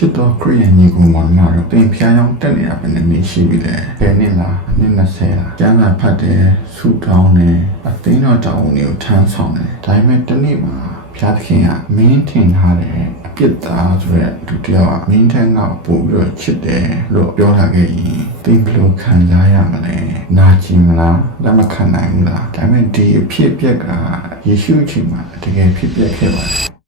ချစ်တော်ခရစ်ယာန်ညီကိုမောင်နှမတို့သင်ဖျားကြောင်းတက်နေတာပဲနေရှိပြီလေ။ဘယ်နှစ်လား။နှစ်20လား။ကျမ်းစာဖတ်တယ်၊ဆုတောင်းတယ်၊အသိတော်တောင်းဝင်ကိုထမ်းဆောင်တယ်။ဒါပေမဲ့တနေ့မှာဘုရားသခင်ကမင်းထင်ထားတဲ့အပြစ်သားဆိုတဲ့သူတယောက်ကမင်းထက်ငါ့ကိုပို့ပြီးတော့ချစ်တယ်လို့ပြောလာခဲ့ရင်သင်ဘယ်လိုခံစားရမလဲ။နာကျင်မလား။လက်မခံနိုင်ဘူးလား။ဒါပေမဲ့ဒီအဖြစ်အပျက်ကယေရှုအချိန်မှာတကယ်ဖြစ်ပျက်ခဲ့ပါတယ်။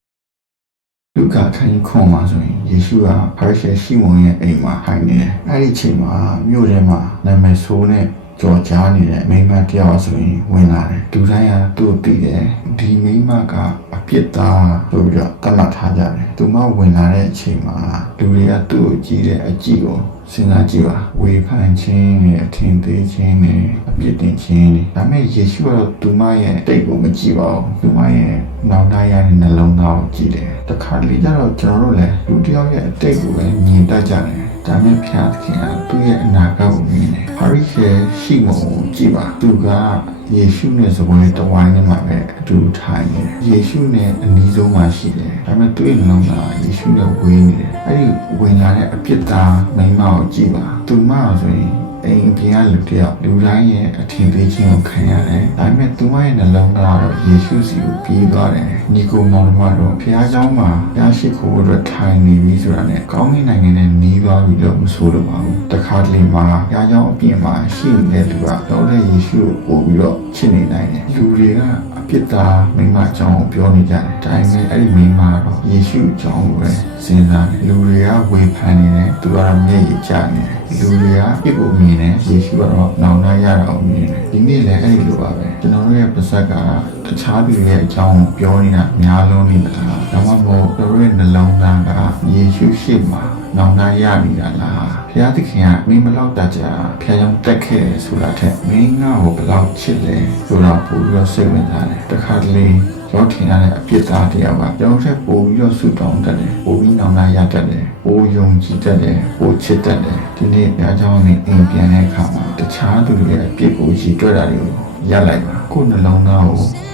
လူကထိုင်ခွန်မှာဆိုရင်ယေရှုကဖာရိရှဲရှိမုန်ရဲ့အိမ်မှာထိုင်နေတယ်။အဲ့ဒီအချိန်မှာမြို့ထဲမှာနာမည်ဆိုးနဲ့ကြော်ကြားနေတဲ့မိန်းမတယောက်ဆိုရင်ဝင်လာတယ်။လူတိုင်းကသူ့ကိုသိတယ်။ဒီမိန်းမကအပြစ်သားဆိုပြီးတော့သတ်မှတ်ထားကြတယ်။သူမဝင်လာတဲ့အချိန်မှာလူတွေကသူ့ကိုကြည့်တဲ့အကြည့်ကိုစဉ်းစားကြည့်ပါဝေဖန်ခြင်းနဲ့အထင်သေးခြင်းနဲ့အပြစ်တင်ခြင်းနဲ့ဒါပေမဲ့ယေရှုကတော့သူမရဲ့တိတ်ကိုမကြည့်ပါဘူးသူမရဲ့နောင်တရတဲ့နှလုံးသားကိုကြည့်တယ်တခါလေကျတော့ကျွန်တော်တို့လည်းလူတစ်ယောက်ရဲ့အတိတ်ကိုပဲမြင်တတ်ကြတယ်ဒါမဲ့ဖျားသခင်ကသူ့ရဲ့အနာဂတ်ကိုမြင်တယ်ဟာရိရှဲရှိမုံကိုကြည့်ပါသူကယေရှုနဲ့စပွဲတဝိုင်းနဲ့မှာပဲအတူထိုင်နေတယ်ယေရှုနဲ့အနီးဆုံးမှာရှိတယ်ဒါပေမဲ့သူ့ရဲ့နှလုံးသားယေရှုနဲ့ဝေးနေတယ်အဲ့ဒီဝင်လာတဲ့အပြစ်သားမိန်းမကိုကြည့်ပါသူမဆိုရင်အိမ်ပြင်ကလူတယောက်လူတိုင်းရဲ့အထင်သေးခြင်းကိုခံရတယ်ဒါပေမဲ့သူမရဲ့နှလုံးသားတော့ယေရှုစီကိုပြေးသွားတယ်ညီကိုမောင်နှမတို့ဖခင်เจ้าမှာဖခင်ရှိခိုးအတွက်ထိုင်နေပြီဆိုတာနဲ့ကောင်းကင်နိုင်ငံနဲ့နီးသွားပြီလို့မဆိုလိုပါဘူးတခါတလေမှာဖခင်เจ้าအပြင်မှာရှိနေတဲ့လူကတော့တဲ့ယေရှုကိုပို့ပြီးတော့ချစ်နေနိုင်တယ်လူတွေကအပြစ်သားမိန်းမအကြောင်းကိုပြောနေကြတယ်ဒါပေမဲ့အဲ့ဒီမိန်းမကတော့ယေရှုအကြောင်းကိုပဲစဉ်းစားတယ်လူတွေကဝေဖန်နေတယ်သူကတော့မျက်ရည်ကျနေတယ်လူတွေကပြစ်ကိုမြင်တယ်ယေရှုကတော့နောင်တရတာကိုမြင်တယ်ဒီနေ့လည်းအဲ့ဒီလိုပါပဲကျွန်တော်တို့ရဲ့ပါဇက်ကတခြားသူရဲ့အကြောင်းကိုပြောနေတာများလုံးနေပါလားဒါမှမဟုတ်တို့ရဲ့နှလုံးသားကယေရှုရှိမှနောင်တရနေတာလားဘုရားသခင်ကမင်းဘလောက်တတ်ကြဖျားယောင်းတက်ခဲ့ဆိုတာထက်မင်းငါ့ကိုဘလောက်ချစ်လဲဆိုတော့ပို့ပြီးတော့စိတ်ဝင်စားတယ်တခါတလေကျွန်တော်ထင်ရတဲ့အပြစ်သားတယောက်ကကျွန်တော်ထက်ပိုပြီးတော့ဆူတောင်းတတ်တယ်ပိုပြီးနောင်တရတတ်တယ်ပိုယုံကြည်တတ်တယ်ပိုချစ်တတ်တယ်ဒီနေ့ဘုရားကျောင်းနဲ့အိမ်ပြန်တဲ့အခါမှာတခြားသူတွေရဲ့အပြစ်ကိုရည်တွက်တာတွေကိုရပ်လိုက်ပါကိုယ်နှလုံးသား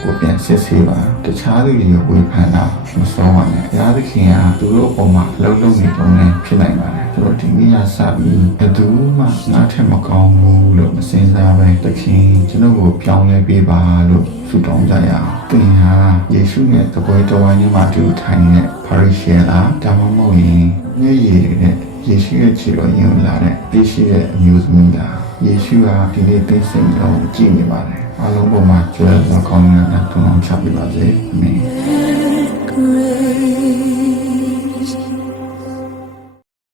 ကိုပြန်စစ်ဆေးပါတခြားသူတွေဝေဖန်တာမစောပါနဲ့ဘုရားသခင်ကသူတို့အပေါ်မှာလှုပ်လှုပ်နေတုံးနဲ့ဖြစ်နိုင်ပါတယ်ဆိုတော့ဒီနေ့ရစပြီးဘယ်သူမှငါ့ထက်မကောင်းဘူးလို့မစင်စားပဲသခင်ကျွန်တော်ကိုပြောင်းလဲပေးပါလို့ဆုတောင်းကြရအောင်သင်ဟာယေရှုနဲ့တပွဲတော်ဝိုင်းမှာတူထိုင်တဲ့ဖာရိရှဲလားဒါမှမဟုတ်ရင်မျက်ရည်နဲ့ယေရှုရဲ့ခြေတော်ရင်လာတဲ့သိရှိတဲ့အမျိုးသမီးလားယေရှုဟာဒီနေ့သိစိတ်တော်ကြည့်နေပါတယ်အားလုံးပေါ်မှာကျေးဇူးကောင်းများနဲ့တုံ့ပြန်ချပေးပါစေအာမင်